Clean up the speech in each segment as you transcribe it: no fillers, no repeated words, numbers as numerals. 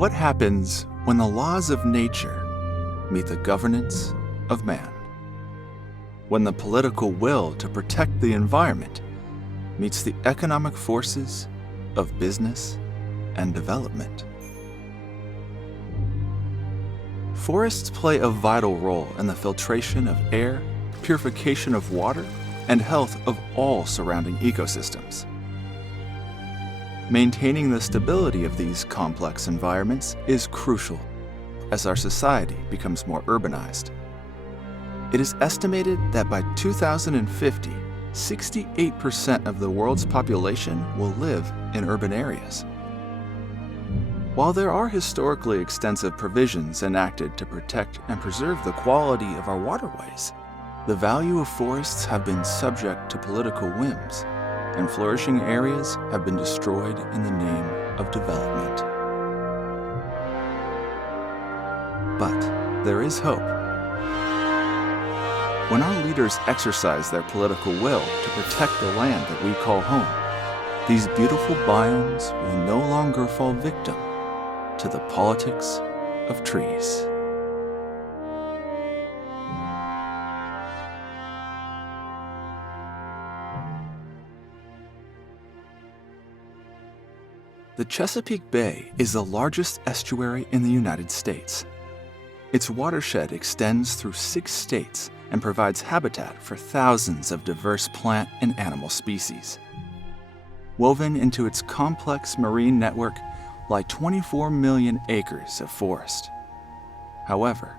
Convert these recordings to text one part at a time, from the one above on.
What happens when the laws of nature meet the governance of man? When the political will to protect the environment meets the economic forces of business and development? Forests play a vital role in the filtration of air, purification of water, and health of all surrounding ecosystems. Maintaining the stability of these complex environments is crucial as our society becomes more urbanized. It is estimated that by 2050, 68% of the world's population will live in urban areas. While there are historically extensive provisions enacted to protect and preserve the quality of our waterways, the value of forests have been subject to political whims, and flourishing areas have been destroyed in the name of development. But there is hope. When our leaders exercise their political will to protect the land that we call home, these beautiful biomes will no longer fall victim to the politics of trees. The Chesapeake Bay is the largest estuary in the United States. Its watershed extends through 6 states and provides habitat for thousands of diverse plant and animal species. Woven into its complex marine network lie 24 million acres of forest. However,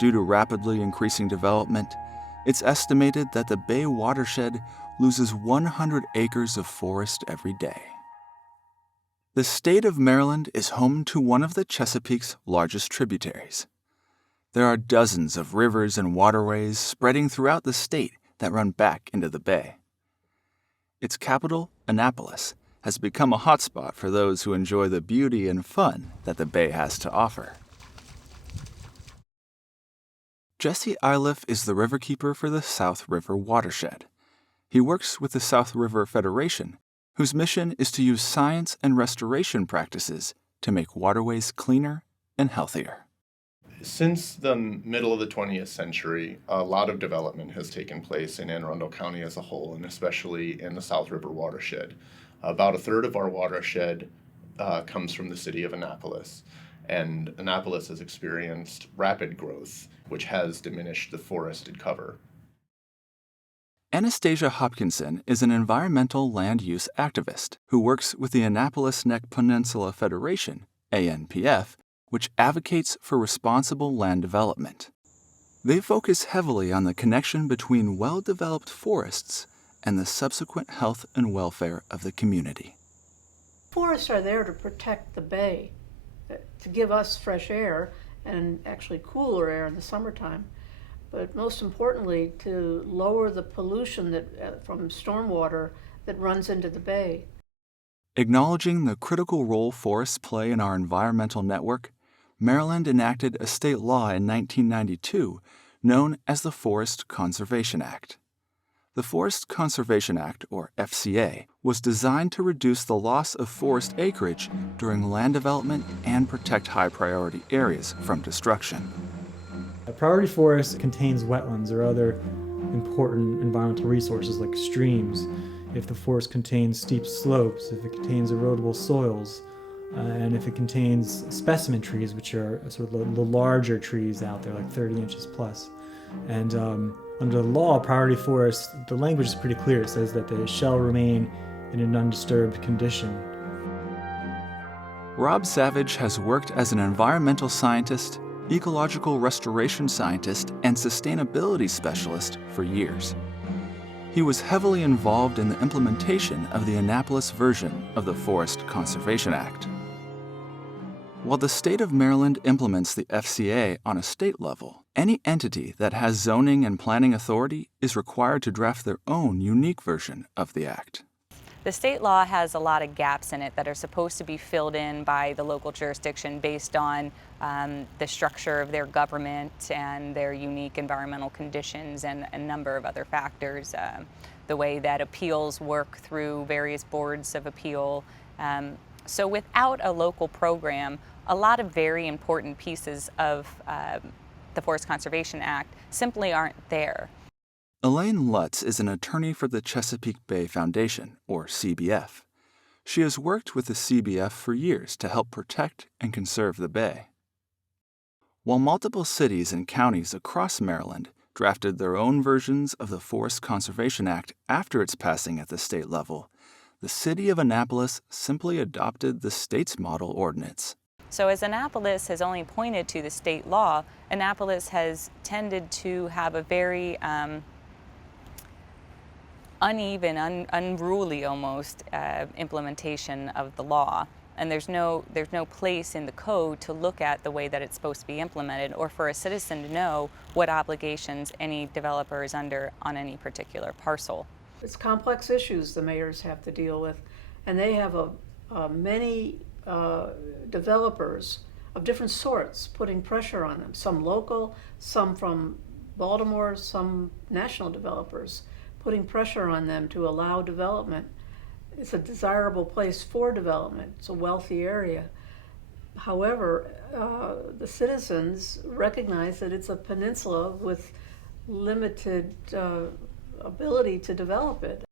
due to rapidly increasing development, it's estimated that the Bay watershed loses 100 acres of forest every day. The state of Maryland is home to one of the Chesapeake's largest tributaries. There are dozens of rivers and waterways spreading throughout the state that run back into the bay. Its capital, Annapolis, has become a hotspot for those who enjoy the beauty and fun that the bay has to offer. Jesse Iliff is the riverkeeper for the South River watershed. He works with the South River Federation, whose mission is to use science and restoration practices to make waterways cleaner and healthier. Since the middle of the 20th century, a lot of development has taken place in Anne Arundel County as a whole, and especially in the South River watershed. About a third of our watershed comes from the city of Annapolis, and Annapolis has experienced rapid growth, which has diminished the forested cover. Anastasia Hopkins is an environmental land use activist who works with the Annapolis Neck Peninsula Federation, ANPF, which advocates for responsible land development. They focus heavily on the connection between well-developed forests and the subsequent health and welfare of the community. Forests are there to protect the bay, to give us fresh air and actually cooler air in the summertime. But most importantly, to lower the pollution from stormwater that runs into the bay. Acknowledging the critical role forests play in our environmental network, Maryland enacted a state law in 1992 known as the Forest Conservation Act. The Forest Conservation Act, or FCA, was designed to reduce the loss of forest acreage during land development and protect high-priority areas from destruction. A priority forest contains wetlands or other important environmental resources like streams, if the forest contains steep slopes, if it contains erodible soils, and if it contains specimen trees, which are sort of the larger trees out there, like 30 inches plus. And under the law, priority forests, the language is pretty clear. It says that they shall remain in an undisturbed condition. Rob Savidge has worked as an environmental scientist, ecological restoration scientist, and sustainability specialist for years. He was heavily involved in the implementation of the Annapolis version of the Forest Conservation Act. While the state of Maryland implements the FCA on a state level, any entity that has zoning and planning authority is required to draft their own unique version of the act. The state law has a lot of gaps in it that are supposed to be filled in by the local jurisdiction based on the structure of their government and their unique environmental conditions and a number of other factors. The way that appeals work through various boards of appeal. So without a local program, a lot of very important pieces of the Forest Conservation Act simply aren't there. Elaine Lutz is an attorney for the Chesapeake Bay Foundation, or CBF. She has worked with the CBF for years to help protect and conserve the bay. While multiple cities and counties across Maryland drafted their own versions of the Forest Conservation Act after its passing at the state level, the city of Annapolis simply adopted the state's model ordinance. So as Annapolis has only pointed to the state law, Annapolis has tended to have a very uneven, unruly almost implementation of the law. And there's no place in the code to look at the way that it's supposed to be implemented, or for a citizen to know what obligations any developer is under on any particular parcel. It's complex issues the mayors have to deal with, and they have many developers of different sorts putting pressure on them, some local, some from Baltimore, some national developers, putting pressure on them to allow development. It's a desirable place for development. It's a wealthy area. However, the citizens recognize that it's a peninsula with limited ability to develop it.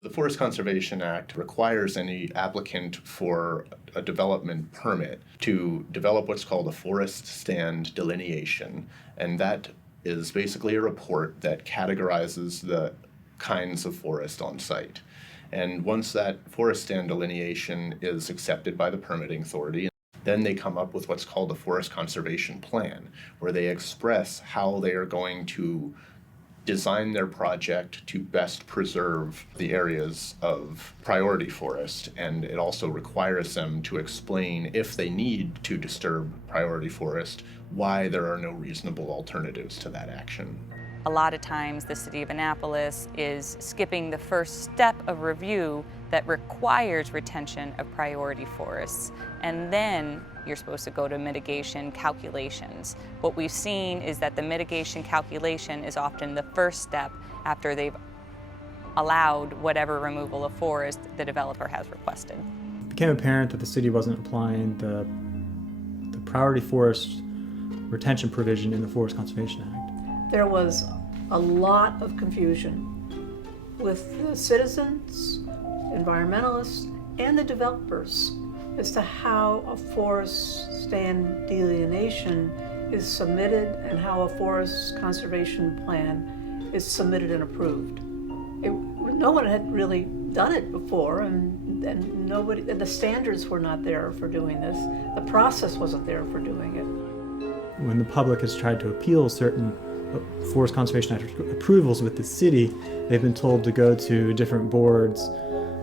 The Forest Conservation Act requires any applicant for a development permit to develop what's called a forest stand delineation, and that is basically a report that categorizes the kinds of forest on site. And once that forest stand delineation is accepted by the permitting authority, then they come up with what's called a forest conservation plan, where they express how they are going to design their project to best preserve the areas of priority forest. And it also requires them to explain, if they need to disturb priority forest, why there are no reasonable alternatives to that action. A lot of times the city of Annapolis is skipping the first step of review that requires retention of priority forests, and then you're supposed to go to mitigation calculations. What we've seen is that the mitigation calculation is often the first step after they've allowed whatever removal of forest the developer has requested. It became apparent that the city wasn't applying the priority forest retention provision in the Forest Conservation Act. There was a lot of confusion with the citizens, environmentalists, and the developers as to how a forest stand delineation is submitted and how a forest conservation plan is submitted and approved. No one had really done it before, and the standards were not there for doing this. The process wasn't there for doing it. When the public has tried to appeal certain Forest Conservation Act approvals with the city, they've been told to go to different boards,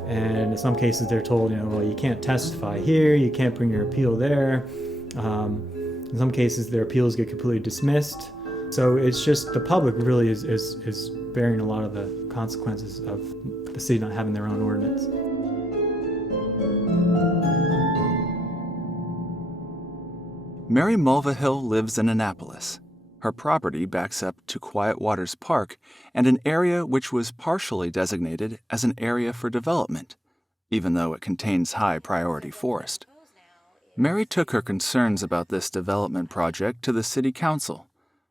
and in some cases they're told, well, you can't testify here, you can't bring your appeal there. In some cases their appeals get completely dismissed. So it's just the public really is bearing a lot of the consequences of the city not having their own ordinance. Mary Mulvihill lives in Annapolis. Her property backs up to Quiet Waters Park and an area which was partially designated as an area for development, even though it contains high priority forest. Mary took her concerns about this development project to the city council,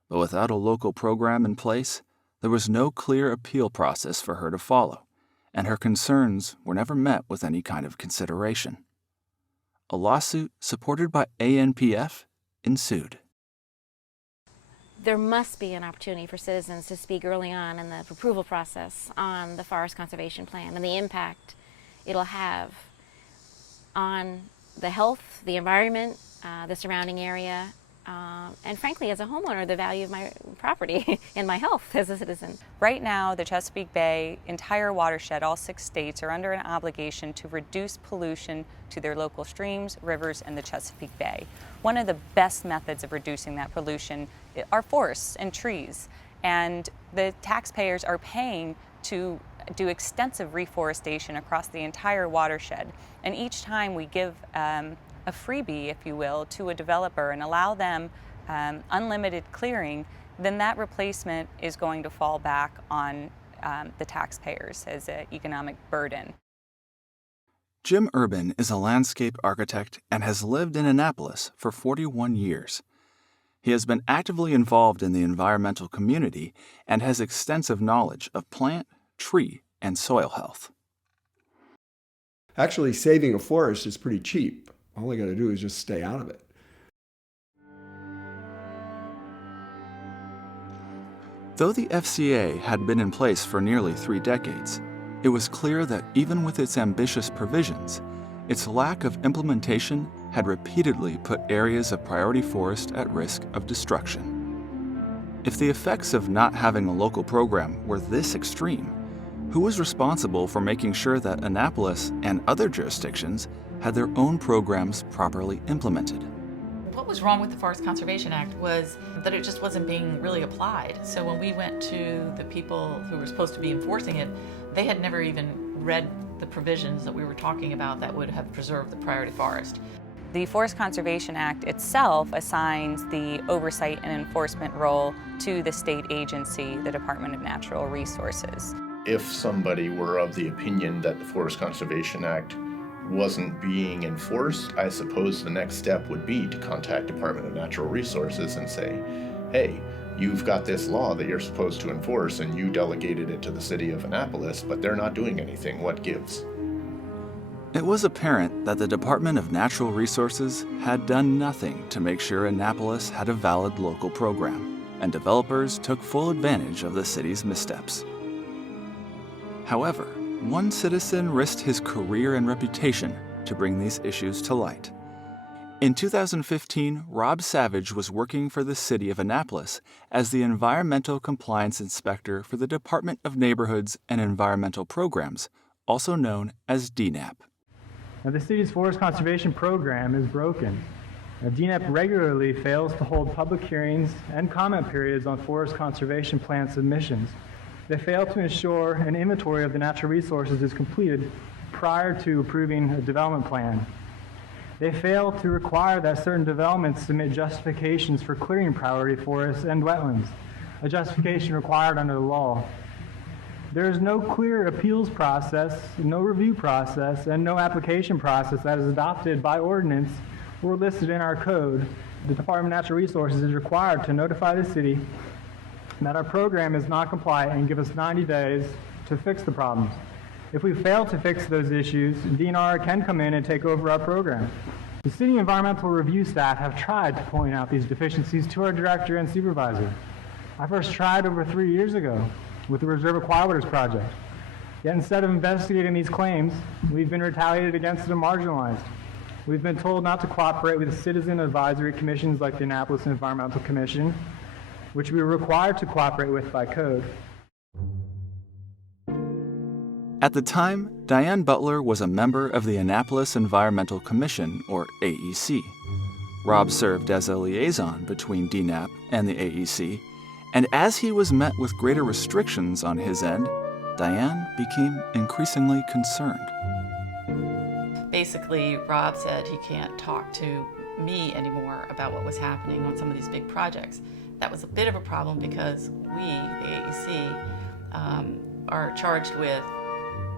but without a local program in place, there was no clear appeal process for her to follow, and her concerns were never met with any kind of consideration. A lawsuit supported by ANPF ensued. There must be an opportunity for citizens to speak early on in the approval process on the Forest Conservation Plan and the impact it'll have on the health, the environment, the surrounding area, and frankly, as a homeowner, the value of my property and my health as a citizen. Right now, the Chesapeake Bay entire watershed, all 6 states, are under an obligation to reduce pollution to their local streams, rivers, and the Chesapeake Bay. One of the best methods of reducing that pollution are forests and trees, and the taxpayers are paying to do extensive reforestation across the entire watershed. And each time we give a freebie, if you will, to a developer and allow them unlimited clearing, then that replacement is going to fall back on the taxpayers as an economic burden. Jim Urban is a landscape architect and has lived in Annapolis for 41 years. He has been actively involved in the environmental community and has extensive knowledge of plant, tree, and soil health. Actually, saving a forest is pretty cheap. All I got to do is just stay out of it. Though the FCA had been in place for nearly 3 decades, it was clear that even with its ambitious provisions, its lack of implementation had repeatedly put areas of priority forest at risk of destruction. If the effects of not having a local program were this extreme, who was responsible for making sure that Annapolis and other jurisdictions had their own programs properly implemented? What was wrong with the Forest Conservation Act was that it just wasn't being really applied. So when we went to the people who were supposed to be enforcing it, they had never even read the provisions that we were talking about that would have preserved the priority forest. The Forest Conservation Act itself assigns the oversight and enforcement role to the state agency, the Department of Natural Resources. If somebody were of the opinion that the Forest Conservation Act wasn't being enforced, I suppose the next step would be to contact Department of Natural Resources and say, hey, you've got this law that you're supposed to enforce and you delegated it to the city of Annapolis, but they're not doing anything. What gives? It was apparent that the Department of Natural Resources had done nothing to make sure Annapolis had a valid local program, and developers took full advantage of the city's missteps. However, one citizen risked his career and reputation to bring these issues to light. In 2015, Rob Savidge was working for the city of Annapolis as the Environmental Compliance Inspector for the Department of Neighborhoods and Environmental Programs, also known as DNAP. Now, the city's forest conservation program is broken. Now, DNAP regularly fails to hold public hearings and comment periods on forest conservation plan submissions. They fail to ensure an inventory of the natural resources is completed prior to approving a development plan. They fail to require that certain developments submit justifications for clearing priority forests and wetlands, a justification required under the law. There is no clear appeals process, no review process, and no application process that is adopted by ordinance or listed in our code. The Department of Natural Resources is required to notify the city that our program is not compliant and give us 90 days to fix the problems. If we fail to fix those issues, DNR can come in and take over our program. The city environmental review staff have tried to point out these deficiencies to our director and supervisor. I first tried over 3 years ago with the Reserve of Quiet Waters project. Yet instead of investigating these claims, we've been retaliated against and marginalized. We've been told not to cooperate with citizen advisory commissions like the Annapolis Environmental Commission, which we were required to cooperate with by code. At the time, Diane Bulter was a member of the Annapolis Environmental Commission, or AEC. Rob served as a liaison between DNAP and the AEC, and as he was met with greater restrictions on his end, Diane became increasingly concerned. Basically, Rob said he can't talk to me anymore about what was happening on some of these big projects. That was a bit of a problem because we, the AEC, are charged with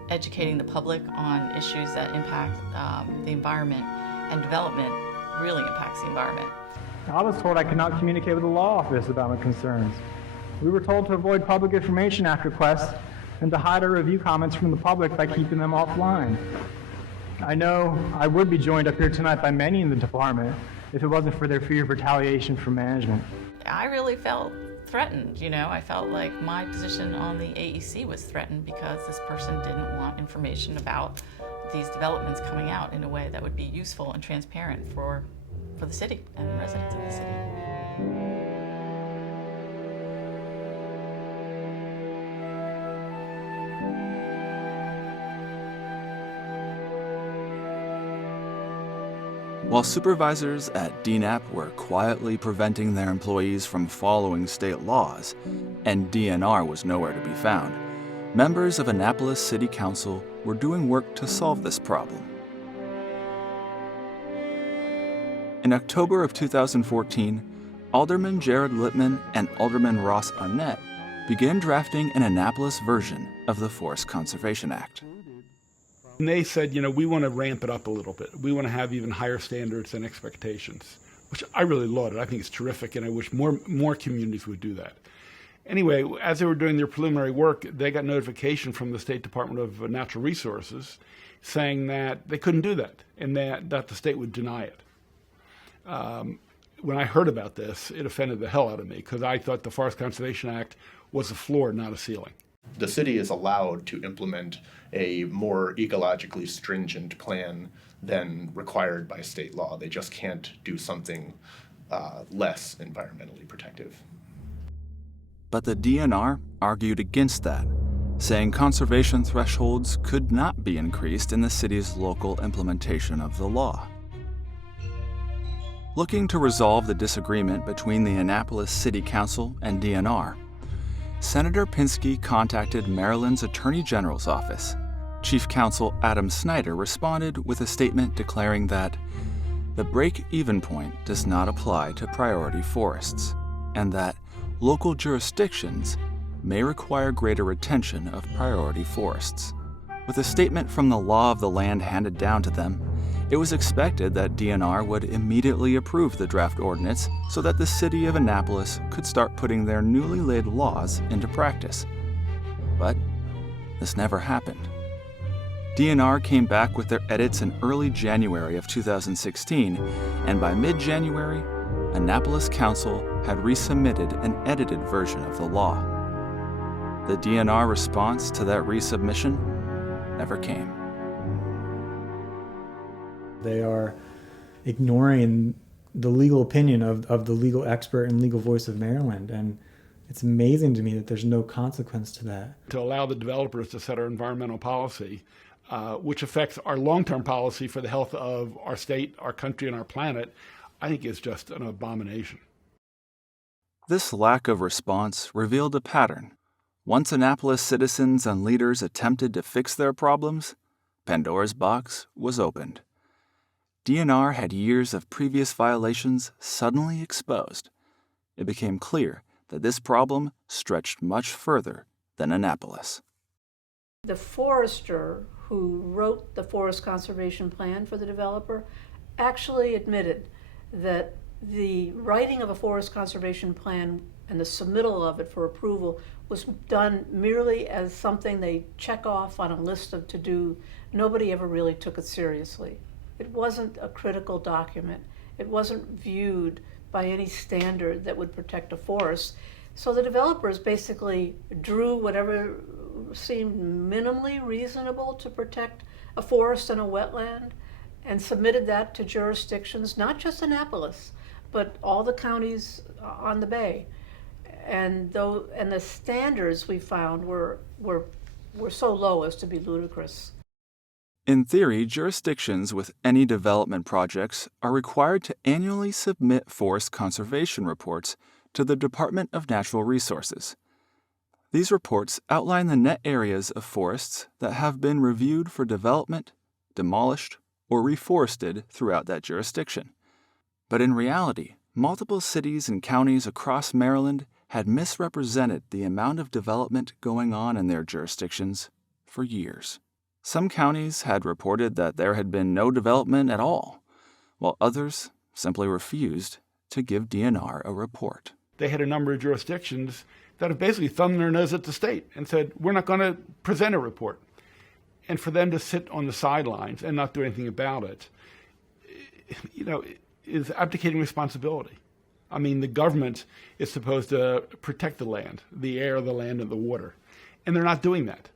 educating the public on issues that impact the environment, and development really impacts the environment. I was told I could not communicate with the law office about my concerns. We were told to avoid Public Information Act requests and to hide our review comments from the public by keeping them offline. I know I would be joined up here tonight by many in the department if it wasn't for their fear of retaliation from management. I really felt threatened, I felt like my position on the AEC was threatened because this person didn't want information about these developments coming out in a way that would be useful and transparent for the city and residents of the city. While supervisors at DNAP were quietly preventing their employees from following state laws, and DNR was nowhere to be found, members of Annapolis City Council were doing work to solve this problem. In October of 2014, Alderman Jared Littman and Alderman Ross Arnett began drafting an Annapolis version of the Forest Conservation Act. And they said, we want to ramp it up a little bit. We want to have even higher standards and expectations, which I really lauded. I think it's terrific, and I wish more communities would do that. Anyway, as they were doing their preliminary work, they got notification from the State Department of Natural Resources saying that they couldn't do that and that the state would deny it. When I heard about this, it offended the hell out of me because I thought the Forest Conservation Act was a floor, not a ceiling. The city is allowed to implement a more ecologically stringent plan than required by state law. They just can't do something less environmentally protective. But the DNR argued against that, saying conservation thresholds could not be increased in the city's local implementation of the law. Looking to resolve the disagreement between the Annapolis City Council and DNR, Senator Pinsky contacted Maryland's Attorney General's office. Chief Counsel Adam Snyder responded with a statement declaring that the break-even point does not apply to priority forests, and that local jurisdictions may require greater retention of priority forests. With a statement from the law of the land handed down to them, it was expected that DNR would immediately approve the draft ordinance so that the city of Annapolis could start putting their newly laid laws into practice. But this never happened. DNR came back with their edits in early January of 2016, and by mid-January, Annapolis Council had resubmitted an edited version of the law. The DNR response to that resubmission never came. They are ignoring the legal opinion of the legal expert and legal voice of Maryland, and it's amazing to me that there's no consequence to that. To allow the developers to set our environmental policy, which affects our long-term policy for the health of our state, our country, and our planet, I think is just an abomination. This lack of response revealed a pattern. Once Annapolis citizens and leaders attempted to fix their problems, Pandora's box was opened. DNR had years of previous violations suddenly exposed. It became clear that this problem stretched much further than Annapolis. The forester who wrote the forest conservation plan for the developer actually admitted that the writing of a forest conservation plan and the submittal of it for approval was done merely as something they check off on a list of to-do. Nobody ever really took it seriously. It wasn't a critical document. It wasn't viewed by any standard that would protect a forest. So the developers basically drew whatever seemed minimally reasonable to protect a forest and a wetland and submitted that to jurisdictions, not just Annapolis, but all the counties on the bay. And the standards we found were so low as to be ludicrous. In theory, jurisdictions with any development projects are required to annually submit forest conservation reports to the Department of Natural Resources. These reports outline the net areas of forests that have been reviewed for development, demolished, or reforested throughout that jurisdiction. But in reality, multiple cities and counties across Maryland had misrepresented the amount of development going on in their jurisdictions for years. Some counties had reported that there had been no development at all, while others simply refused to give DNR a report. They had a number of jurisdictions that have basically thumbed their nose at the state and said, we're not going to present a report. And for them to sit on the sidelines and not do anything about it, is abdicating responsibility. I mean, the government is supposed to protect the land, the air, the land, and the water, and they're not doing that.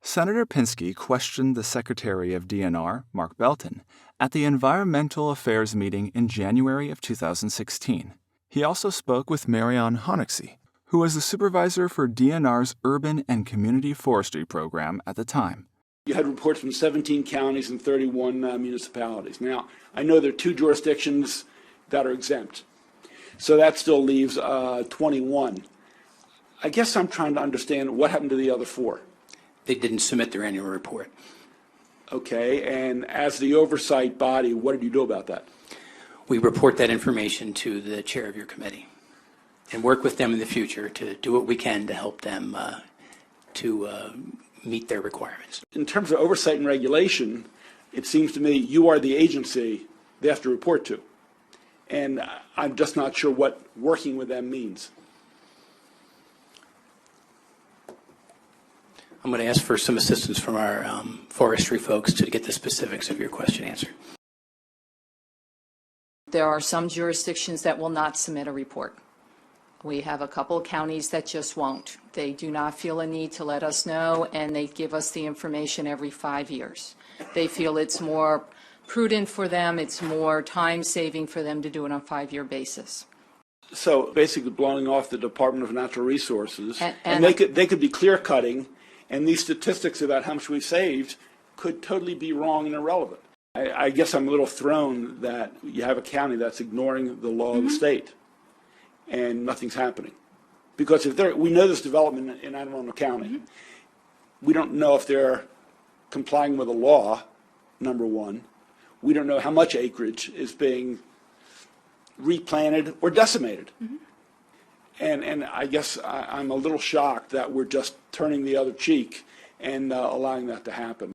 Senator Pinsky questioned the Secretary of DNR, Mark Belton, at the Environmental Affairs meeting in January of 2016. He also spoke with Marion Honeksy, who was the supervisor for DNR's Urban and Community Forestry program at the time. You had reports from 17 counties and 31 municipalities. Now, I know there are 2 jurisdictions that are exempt, so that still leaves 21. I guess I'm trying to understand what happened to the other 4. They didn't submit their annual report. Okay, and as the oversight body, what did you do about that? We report that information to the chair of your committee and work with them in the future to do what we can to help them to meet their requirements. In terms of oversight and regulation, it seems to me you are the agency they have to report to. And I'm just not sure what working with them means. I'm going to ask for some assistance from our forestry folks to get the specifics of your question answered. There are some jurisdictions that will not submit a report. We have a couple of counties that just won't. They do not feel a need to let us know, and they give us the information every 5 years. They feel it's more prudent for them, it's more time-saving for them to do it on a 5-year basis. So basically blowing off the Department of Natural Resources, and they could be clear-cutting, and these statistics about how much we've saved could totally be wrong and irrelevant. I guess I'm a little thrown that you have a county that's ignoring the law of the state, and nothing's happening. Because if we know this development in Anne Arundel County, we don't know if they're complying with the law, number one. We don't know how much acreage is being replanted or decimated. And I guess I'm a little shocked that we're just turning the other cheek and allowing that to happen.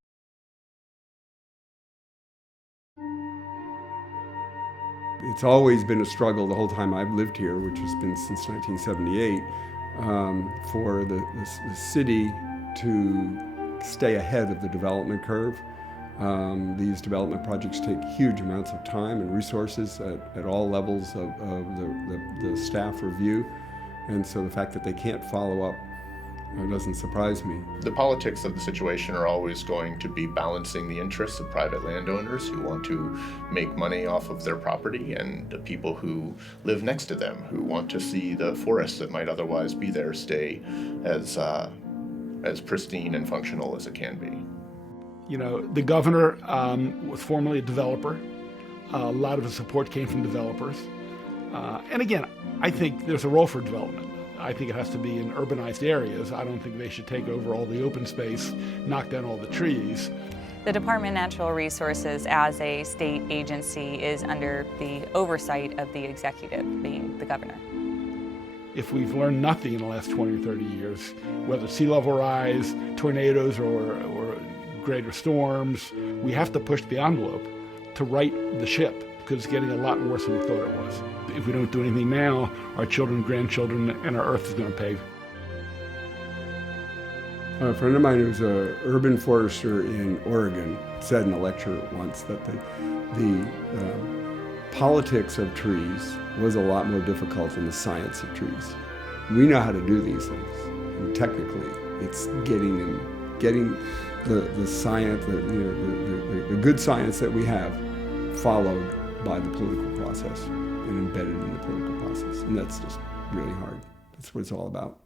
It's always been a struggle the whole time I've lived here, which has been since 1978, for the city to stay ahead of the development curve. These development projects take huge amounts of time and resources at all levels of the staff review, and so the fact that they can't follow up doesn't surprise me. The politics of the situation are always going to be balancing the interests of private landowners who want to make money off of their property and the people who live next to them who want to see the forests that might otherwise be there stay as pristine and functional as it can be. You know, the governor was formerly a developer. A lot of his support came from developers. And again, I think there's a role for development. I think it has to be in urbanized areas. I don't think they should take over all the open space, knock down all the trees. The Department of Natural Resources as a state agency is under the oversight of the executive, being the governor. If we've learned nothing in the last 20 or 30 years, whether sea level rise, tornadoes, or greater storms, we have to push the envelope to right the ship, because it's getting a lot worse than we thought it was. If we don't do anything now, our children, grandchildren, and our earth is going to pay. A friend of mine who's an urban forester in Oregon said in a lecture once that the politics of trees was a lot more difficult than the science of trees. We know how to do these things, and technically, it's getting the science, the good science that we have, followed by the political process and embedded in the political process. And that's just really hard. That's what it's all about.